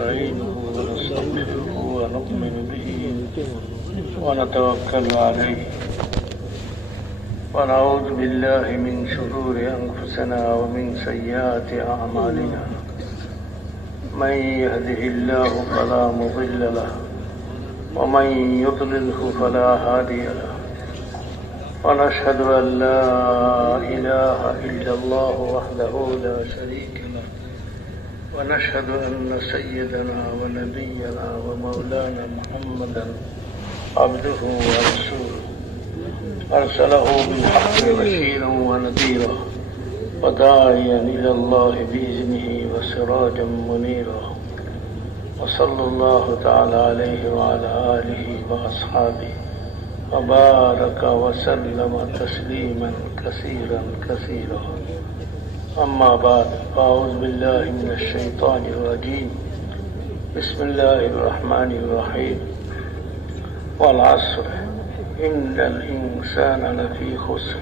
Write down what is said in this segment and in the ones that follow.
ونستعينه ونستغفره ونؤمن به ونتوكل عليه ونعوذ بالله من شرور أنفسنا ومن سيئات أعمالنا من يهده الله فلا مضل له ومن يضلله فلا هادي له ونشهد أن لا إله إلا الله وحده لا شريك له ونشهد أن سيدنا ونبينا ومولانا محمدا عبده ورسوله أرسله بالحق بشيرا ونذيرا وداعيا إلى الله بإذنه وسراجا منيرا وصلى الله تعالى عليه وعلى آله وأصحابه وبارك وسلم تسليما كثيرا كثيرا أما بعد فأعوذ بالله من الشيطان الرجيم بسم الله الرحمن الرحيم والعصر إن الإنسان لفي خسر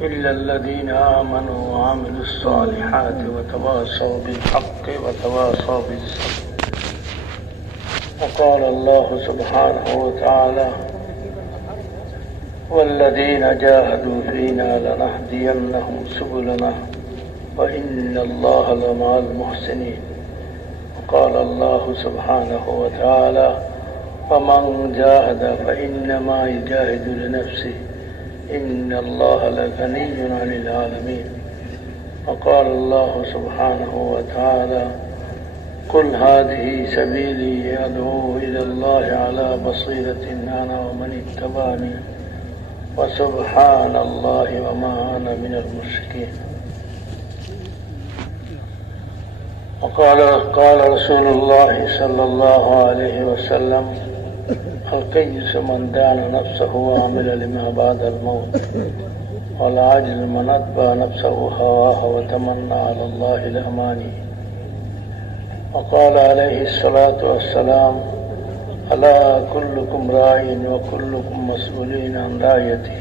إلا الذين آمنوا وعملوا الصالحات وتواصوا بالحق وتواصوا بالصبر وقال الله سبحانه وتعالى والذين جاهدوا فينا لنهدينهم سبلنا وإن الله لمع المحسنين وقال الله سبحانه وتعالى ومن جاهد فإنما يجاهد لنفسه إن الله لغني عن العالمين وقال الله سبحانه وتعالى قل هذه سبيلي أدعو إلى الله على بصيرة أنا ومن اتبعني وسبحان الله وما أنا من المشركين وقال رسول الله صلى الله عليه وسلم القيس من دان نفسه وعمل لما بعد الموت والعاجز من أتبع نفسه هواها وتمنى على الله الأماني وقال عليه الصلاة والسلام ألا كلكم راع وكلكم مسؤولين عن رعيته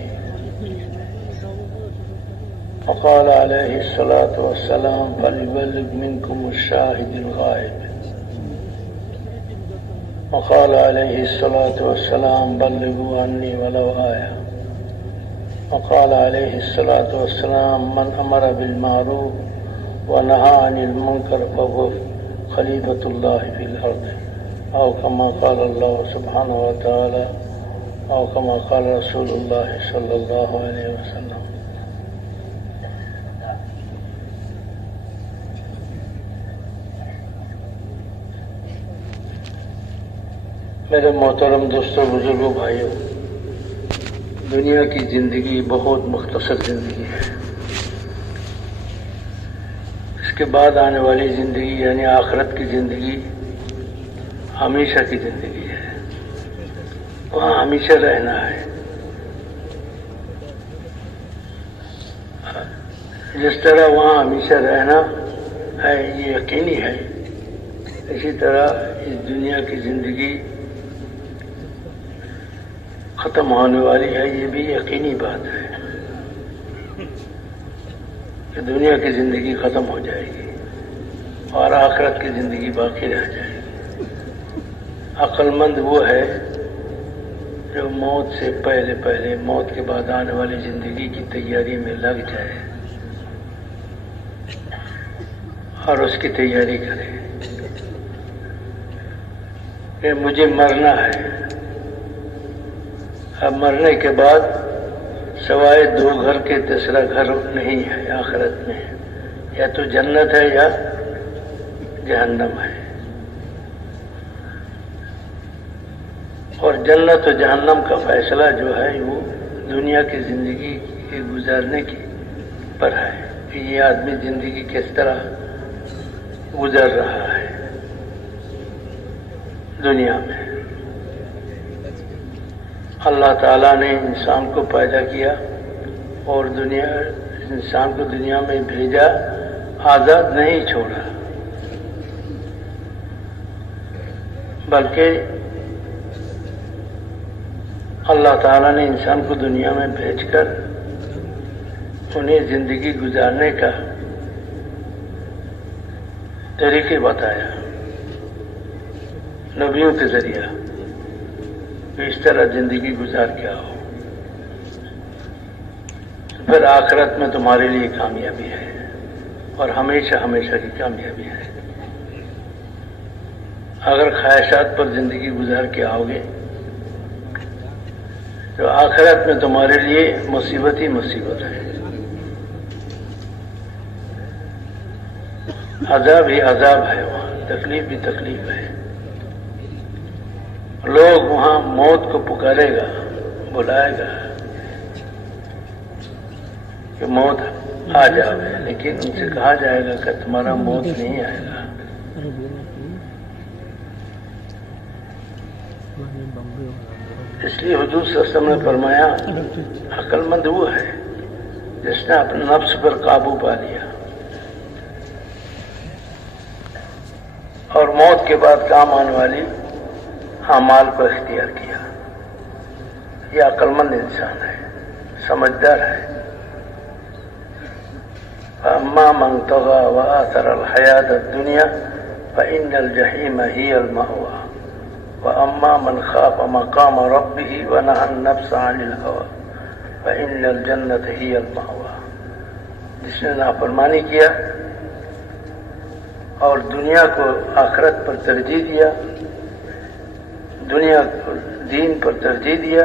وقال عليه الصلاة والسلام فليبلغ منكم الشاهد الغائب وقال عليه الصلاة والسلام بلغوا عني ولو آية وقال عليه الصلاة والسلام من أمر بالمعروف ونهى عن المنكر فهو خليفة الله في الأرض أو كما قال الله سبحانه وتعالى أو كما قال رسول الله صلى الله عليه وسلم میرے محترم دوستوں بزرگوں بھائیوں، دنیا کی زندگی بہت مختصر زندگی ہے۔ اس کے بعد آنے والی زندگی یعنی آخرت کی زندگی ہمیشہ کی زندگی ہے، وہاں ہمیشہ رہنا ہے۔ جس طرح وہاں ہمیشہ رہنا ہے یہ یقینی ہے، اسی طرح اس دنیا کی زندگی ختم ہونے والی ہے، یہ بھی یقینی بات ہے کہ دنیا کی زندگی ختم ہو جائے گی اور آخرت کی زندگی باقی رہ جائے گی۔ عقل مند وہ ہے جو موت سے پہلے موت کے بعد آنے والی زندگی کی تیاری میں لگ جائے اور اس کی تیاری کرے کہ مجھے مرنا ہے، اب مرنے کے بعد سوائے دو گھر کے تیسرا گھر نہیں ہے آخرت میں، یا تو جنت ہے یا جہنم ہے، اور جنت و جہنم کا فیصلہ جو ہے وہ دنیا کی زندگی کے گزارنے کی پر ہے کہ یہ آدمی زندگی کس طرح گزر رہا ہے دنیا میں۔ اللہ تعالیٰ نے انسان کو پیدا کیا اور انسان کو دنیا میں بھیجا، آزاد نہیں چھوڑا، بلکہ اللہ تعالیٰ نے انسان کو دنیا میں بھیج کر انہیں زندگی گزارنے کا طریقے بتایا نبیوں کے ذریعہ کہ اس طرح زندگی گزار کے آؤ، پھر آخرت میں تمہارے لیے کامیابی ہے اور ہمیشہ ہمیشہ کی کامیابی ہے۔ اگر خواہشات پر زندگی گزار کے آؤ گے تو آخرت میں تمہارے لیے مصیبت ہی مصیبت ہے، عذاب ہی عذاب ہے، وہاں تکلیف ہی تکلیف ہے۔ لوگ وہاں موت کو پکارے گا، بلائے گا کہ موت آ جاوے، لیکن ان سے کہا جائے گا کہ تمہارا موت نہیں آئے گا۔ اس لیے حضور صلی اللہ علیہ وسلم نے فرمایا عقل مند وہ ہے جس نے اپنے نفس پر قابو پا لیا اور موت کے بعد کام آنے والی اعمال کو اختیار کیا۔ یہ عقل مند انسان ہے، سمجھدار ہے۔ فَأَمَّا مَنْ طَغَى وَآثَرَ الْحَيَاةَ الدُّنْيَا فَإِنَّ الْجَحِيمَ هِيَ الْمَأْوَىٰ وَأَمَّا مَنْ خَافَ مَقَامَ رَبِّهِ وَنَهَى النَّفْسَ عَنِ الْهَوَىٰ فَإِنَّ الْجَنَّةَ هِيَ الْمَأْوَىٰ۔ جس نے نافرمانی کیا اور دنیا کو آخرت پر ترجیح دیا، دنیا کو دین پر ترجیح دیا،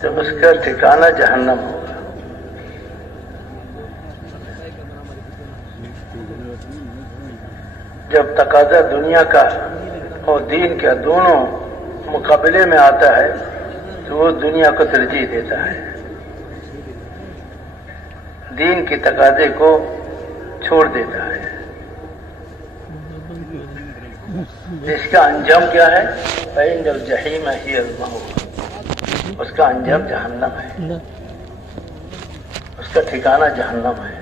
تو اس کا ٹھکانہ جہنم ہوگا۔ جب تقاضا دنیا کا اور دین کا دونوں مقابلے میں آتا ہے تو وہ دنیا کو ترجیح دیتا ہے، دین کے تقاضے کو چھوڑ دیتا ہے۔ جس کا انجام کیا ہے؟ فَإِنَّ الْجَحِيمَ هِيَ الْمَأْوَىٰ، اس کا انجام جہنم ہے، اس کا ٹھکانہ جہنم ہے۔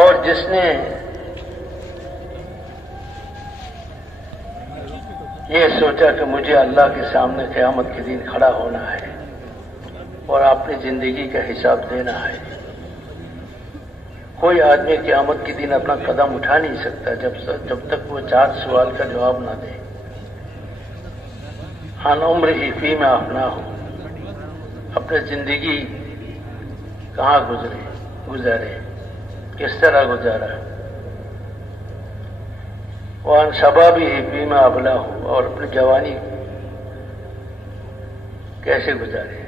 اور جس نے یہ سوچا کہ مجھے اللہ کے سامنے قیامت کے دن کھڑا ہونا ہے اور اپنی زندگی کا حساب دینا ہے، کوئی آدمی قیامت کے دن اپنا قدم اٹھا نہیں سکتا جب تک وہ 4 سوال کا جواب نہ دے۔ عن عمرہ فیما افناہ، اپنے زندگی کہاں گزارے، کس طرح گزارا۔ وعن شبابہ فیما ابلاہ، اور اپنی جوانی کیسے گزارے۔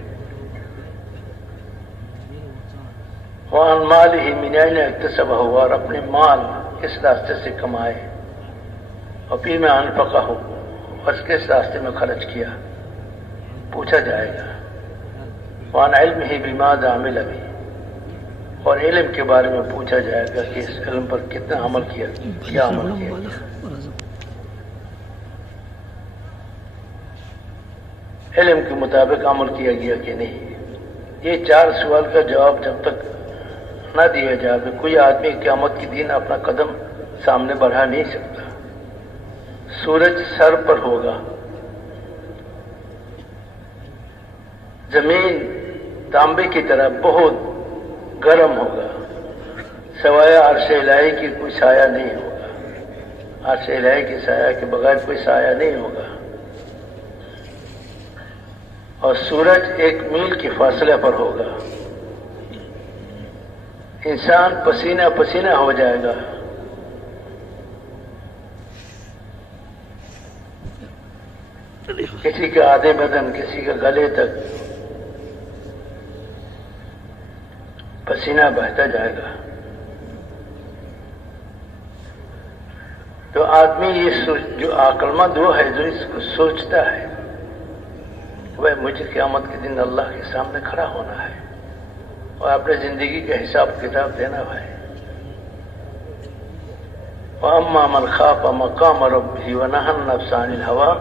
وعن مالہ من این اکتسبہ، اور اپنے مال کس راستے سے کمائے۔ اور فیما انفقہ، بس کس راستے میں خرچ کیا، پوچھا جائے گا۔ وعن علمہ بماذا عمل بہ، اور علم کے بارے میں پوچھا جائے گا کہ اس علم پر کتنا عمل کیا، کیا عمل کیا۔ علم کے مطابق عمل کیا گیا کہ نہیں۔ یہ 4 سوال کا جواب جب تک نہ دیا جائے کہ کوئی آدمی قیامت کے دن اپنا قدم سامنے بڑھا نہیں سکتا۔ سورج سر پر ہوگا، زمین تانبے کی طرح بہت گرم ہوگا، سوائے عرش الہی کی کوئی سایہ نہیں ہوگا، عرش الہی کے سایہ کے بغیر کوئی سایہ نہیں ہوگا۔ اور سورج 1 میل کے فاصلے پر ہوگا، انسان پسینہ پسینہ ہو جائے گا، کسی کا آدھے بدن، کسی کا گلے تک پسینہ بہتا جائے گا۔ تو آدمی یہ جو عقل مند وہ ہے جو اس کو سوچتا ہے وہ مجھے قیامت کے دن اللہ کے سامنے کھڑا ہونا ہے اور اپنے زندگی کا حساب کتاب دینا ہے۔ وَأَمَّا مَنْ خَافَ مَقَامَ رَبِّهِ وَنَهَى النَّفْسَ عَنِ الْهَوَىٰ،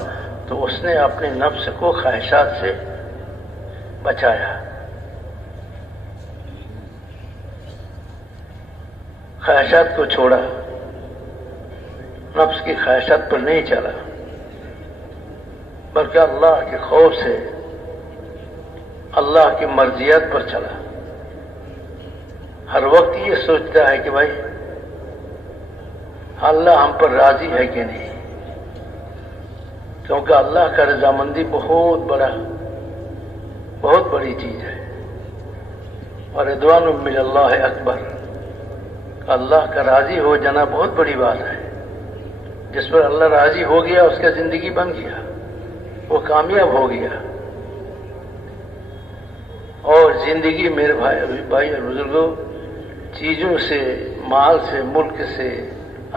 تو اس نے اپنے نفس کو خواہشات سے بچایا، خواہشات کو چھوڑا، نفس کی خواہشات پر نہیں چلا، بلکہ اللہ کے خوف سے اللہ کی مرضیات پر چلا، ہر وقت یہ سوچتا ہے کہ بھائی اللہ ہم پر راضی ہے کہ نہیں، کیونکہ اللہ کا رضامندی بہت بڑی چیز ہے، اور رضوان من اللہ اکبر، اللہ کا راضی ہو جانا بہت بڑی بات ہے۔ جس پر اللہ راضی ہو گیا اس کا زندگی بن گیا، وہ کامیاب ہو گیا۔ اور زندگی میرے بھائی اور بزرگوں چیزوں سے، مال سے، ملک سے،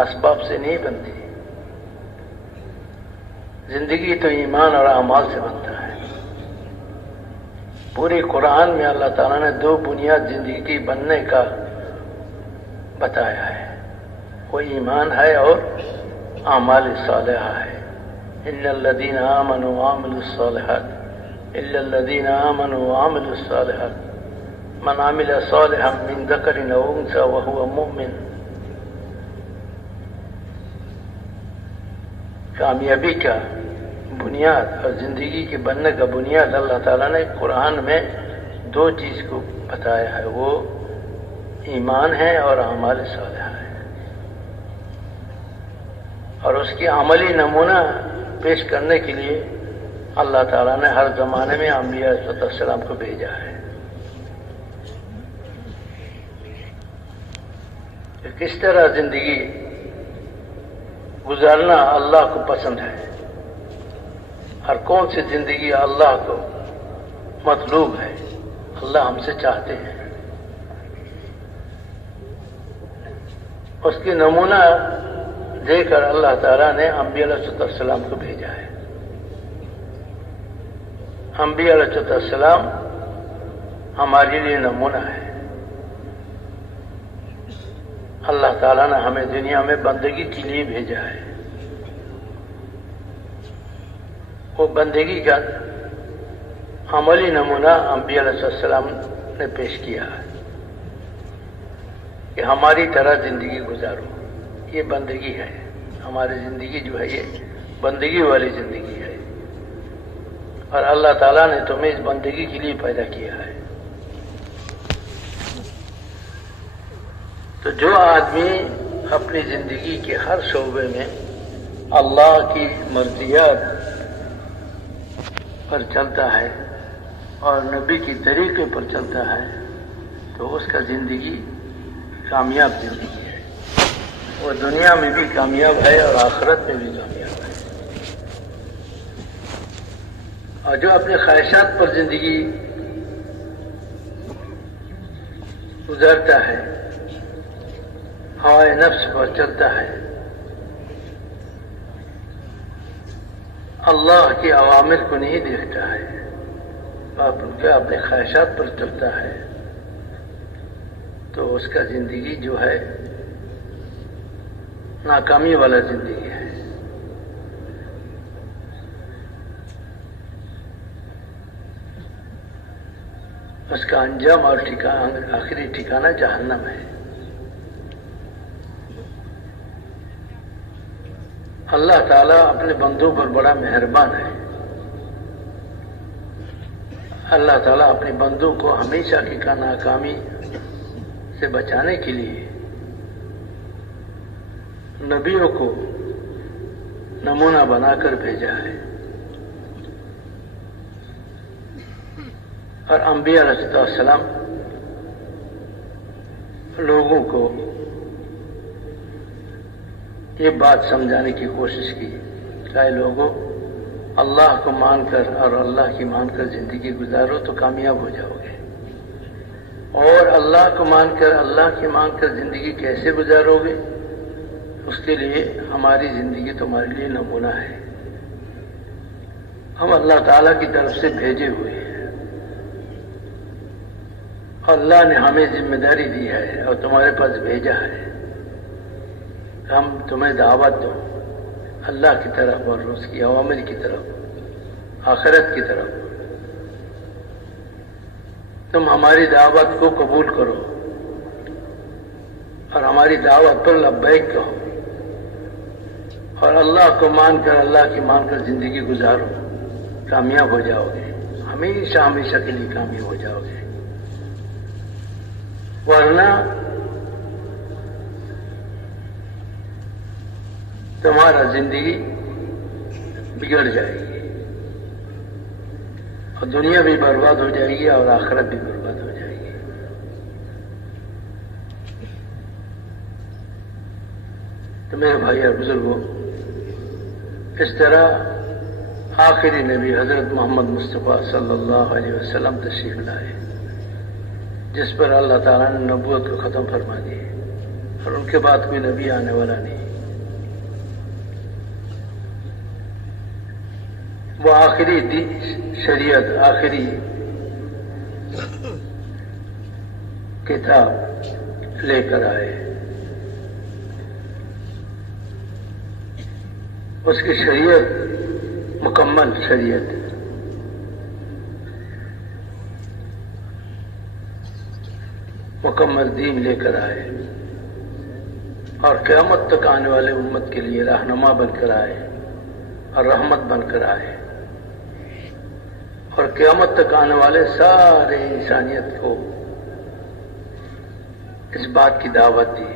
اسباب سے نہیں بنتی، زندگی تو ایمان اور اعمال سے بنتا ہے۔ پورے قرآن میں اللہ تعالیٰ نے 2 بنیاد زندگی بننے کا بتایا ہے، وہ ایمان ہے اور اعمال صالحہ ہے۔ الا الذین آمنوا وعملوا الصالحات، الا الذین آمنوا وعملوا الصالحات من عمل صالحا من ذکر او انثى وهو مؤمن۔ کامیابی کا بنیاد اور زندگی کے بننے کا بنیاد اللہ تعالیٰ نے قرآن میں 2 چیز کو بتایا ہے، وہ ایمان ہے اور اعمال صالحہ ہے۔ اور اس کی عملی نمونہ پیش کرنے کے لیے اللہ تعالیٰ نے ہر زمانے میں انبیاء علیہ السلام کو بھیجا ہے کہ کس طرح زندگی گزارنا اللہ کو پسند ہے، اور کون سی زندگی اللہ کو مطلوب ہے، اللہ ہم سے چاہتے ہیں۔ اس کی نمونہ دے کر اللہ تعالیٰ نے انبیاء علیہ السلام کو بھیجا ہے۔ انبیاء علیہ السلام ہمارے لیے نمونہ ہے۔ اللہ تعالیٰ نے ہمیں دنیا میں بندگی کے لیے بھیجا ہے۔ وہ بندگی کا عملی نمونہ انبیاء علیہ السلام نے پیش کیا ہے کہ ہماری طرح زندگی گزارو، یہ بندگی ہے۔ ہماری زندگی جو ہے یہ بندگی والی زندگی ہے، اور اللہ تعالیٰ نے تمہیں اس بندگی کے لیے پیدا کیا ہے۔ تو جو آدمی اپنی زندگی کے ہر شعبے میں اللہ کی مرضیات پر چلتا ہے اور نبی کی طریقے پر چلتا ہے تو اس کا زندگی کامیاب زندگی ہے، وہ دنیا میں بھی کامیاب ہے اور آخرت میں بھی کامیاب ہے۔ اور جو اپنے خواہشات پر زندگی گزارتا ہے، ہوائے نفس پر چلتا ہے، اللہ کے اوامر کو نہیں دیکھتا ہے، اپنے خواہشات پر چلتا ہے، تو اس کا زندگی جو ہے ناکامی والا زندگی ہے۔ اس کا انجام اور آخری ٹھکانہ جہنم ہے۔ اللہ تعالیٰ اپنے بندوں پر بڑا مہربان ہے۔ اللہ تعالیٰ اپنے بندوں کو ہمیشہ کی ناکامی سے بچانے کے لیے نبیوں کو نمونہ بنا کر بھیجا ہے، اور انبیاء علیہ السلام لوگوں کو یہ بات سمجھانے کی کوشش کی کہ اے لوگوں، اللہ کو مان کر اور اللہ کی مان کر زندگی گزارو تو کامیاب ہو جاؤ گے، اور اللہ کو مان کر اللہ کی مان کر زندگی کیسے گزارو گے، اس کے لیے ہماری زندگی تمہارے لیے نمونہ ہے۔ ہم اللہ تعالیٰ کی طرف سے بھیجے ہوئے ہیں، اللہ نے ہمیں ذمہ داری دی ہے اور تمہارے پاس بھیجا ہے، ہم تمہیں دعوت دو اللہ کی طرف اور اس کی اوامر کی طرف، آخرت کی طرف۔ تم ہماری دعوت کو قبول کرو اور ہماری دعوت پر لبیک کہو، اور اللہ کو مان کر اللہ کی مان کر زندگی گزارو، کامیاب ہو جاؤ گے، ہمیشہ ہمیشہ کے لیے کامیاب ہو جاؤ گے۔ ورنہ تمہارا زندگی بگڑ جائے گی اور دنیا بھی برباد ہو جائے گی اور آخرت بھی برباد ہو جائے گی. تو میرے بھائی اور بزرگوں، اس طرح آخری نبی حضرت محمد مصطفیٰ صلی اللہ علیہ وسلم تشریف لائے، جس پر اللہ تعالیٰ نے نبوت کو ختم فرما دی اور ان کے بعد کوئی نبی آنے والا نہیں. وہ آخری شریعت، آخری کتاب لے کر آئے. اس کی شریعت مکمل شریعت، مکمل دین لے کر آئے اور قیامت تک آنے والے امت کے لیے رہنما بن کر آئے اور رحمت بن کر آئے اور قیامت تک آنے والے سارے انسانیت کو اس بات کی دعوت دی.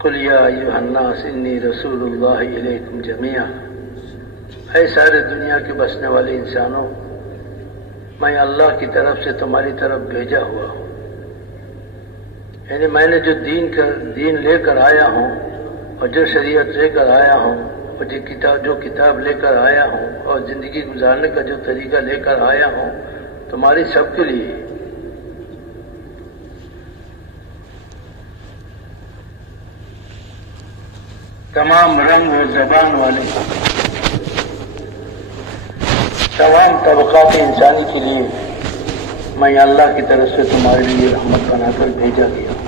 قل یا ایھا الناس انی رسول اللہ الیکم جمیعا، اے سارے دنیا کے بسنے والے انسانوں، میں اللہ کی طرف سے تمہاری طرف بھیجا ہوا ہوں. یعنی میں نے جو دین لے کر آیا ہوں اور جو شریعت لے کر آیا ہوں اور جو کتاب لے کر آیا ہوں اور زندگی گزارنے کا جو طریقہ لے کر آیا ہوں، تمہاری سب کے لیے. تمام رنگ اور زبان والے، تمام طبقات انسانی کے لیے میں اللہ کی طرف سے تمہارے لیے رحمت بنا کر بھیجا گیا ہوں.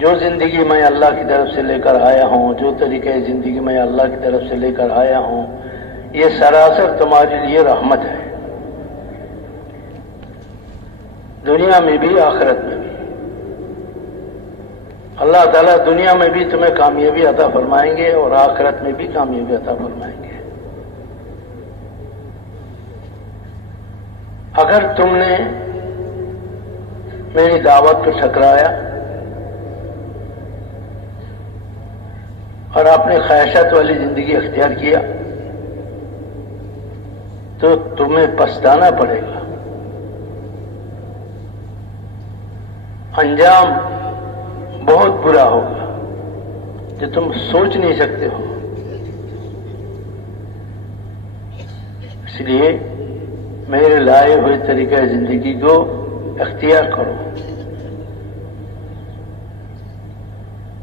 جو زندگی میں اللہ کی طرف سے لے کر آیا ہوں، جو طریقہ زندگی میں اللہ کی طرف سے لے کر آیا ہوں، یہ سراسر تمہارے لیے رحمت ہے، دنیا میں بھی آخرت میں بھی. اللہ تعالیٰ دنیا میں بھی تمہیں کامیابی عطا فرمائیں گے اور آخرت میں بھی کامیابی عطا فرمائیں گے. اگر تم نے میری دعوت کو ٹھکرایا اور اپنے خواہشات والی زندگی اختیار کیا تو تمہیں پچھتانا پڑے گا. انجام بہت برا ہوگا جو تم سوچ نہیں سکتے ہو. اس لیے میرے لائے ہوئے طریقہ زندگی کو اختیار کرو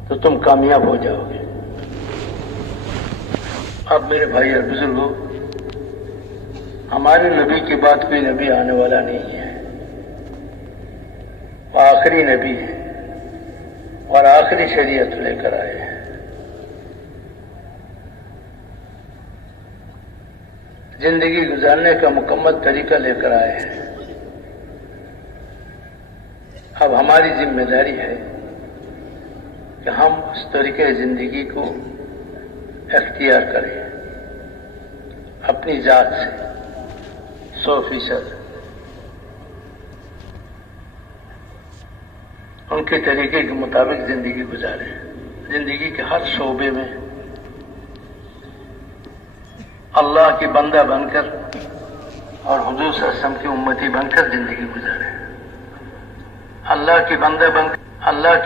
تو تم کامیاب ہو جاؤ گے. اب میرے بھائی اور بزرگوں، ہمارے نبی کے بعد کوئی نبی آنے والا نہیں ہے. وہ آخری نبی ہے اور آخری شریعت لے کر آئے ہیں. زندگی گزارنے کا مکمل طریقہ لے کر آئے ہیں. اب ہماری ذمہ داری ہے کہ ہم اس طریقے زندگی کو اختیار کریں اپنی ذات سے 100%. ان کے طریقے کے مطابق زندگی گزاریں. زندگی کے ہر شعبے میں اللہ کی بندہ بن کر اور حضور صلی اللہ علیہ وسلم کی امتی بن کر زندگی گزاریں. اللہ کی بندہ بن کر اللہ